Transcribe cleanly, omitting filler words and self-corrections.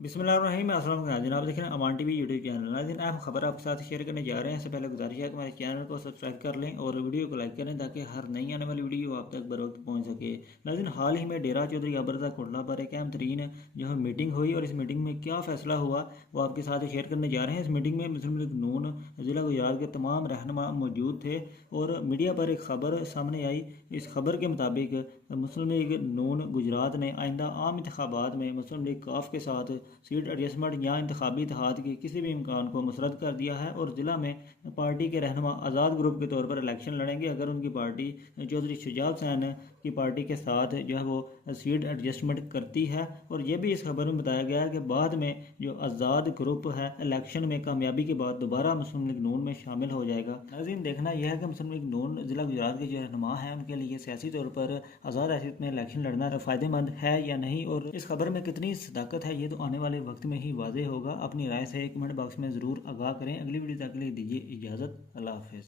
बिस्मिल्लाहिर्रहमानिर्रहीम। अस्सलाम वालेकुम जनाब, देख रहे हैं अमान टीवी यूट्यूब चैनल। नाज़रीन, आप खबर आपके साथ शेयर करने जा रहे हैं। इससे पहले गुजारिश है कि हमारे चैनल को सब्सक्राइब कर लें और वीडियो को लाइक करें ताकि हर नई आने वाली वीडियो आप तक बर वक्त पहुँच सके। नाज़रीन, हाल ही में डेरा चौधरी अबरदा कोटला पर एक अहम तरीन जो है मीटिंग हुई और इस मीटिंग में क्या फ़ैसला हुआ वो आपके साथ शेयर करने जा रहे हैं। इस मीटिंग में मुस्लिम लीग नून ज़िला गुजरात के तमाम रहनुमा मौजूद थे और मीडिया पर एक ख़बर सामने आई। इस खबर के मुताबिक मुस्लिम लीग नून गुजरात ने आइंदा आम इंतखाबात में मुस्लिम लीग काफ के साथ सीट एडजस्टमेंट या इंतखाबी इत्तेहाद के किसी भी इम्कान को मुस्तरद कर दिया है और ज़िला में पार्टी के रहनुमा आज़ाद ग्रुप के तौर पर इलेक्शन लड़ेंगे अगर उनकी पार्टी चौधरी शुजात हुसैन की पार्टी के साथ जो है वो सीट एडजस्टमेंट करती है। और ये भी इस खबर में बताया गया है कि बाद में जो आज़ाद ग्रुप है इलेक्शन में कामयाबी के बाद दोबारा मुस्लिम लीग नून में शामिल हो जाएगा। नाज़रीन, देखना यह है कि मुस्लिम लीग नून ज़िला गुजरात के जो रहनुमा हैं उनके लिए सियासी तौर पर आज़ाद हैसियत में इलेक्शन लड़ना फ़ायदेमंद है या नहीं, और इस खबर में कितनी सदाकत है ये तो आने वाले वक्त में ही वाज़ेह होगा। अपनी राय से कमेंट बॉक्स में ज़रूर आगाह करें। अगली वीडियो तक के लिए दीजिए इजाज़त। अल्लाह हाफ़िज़।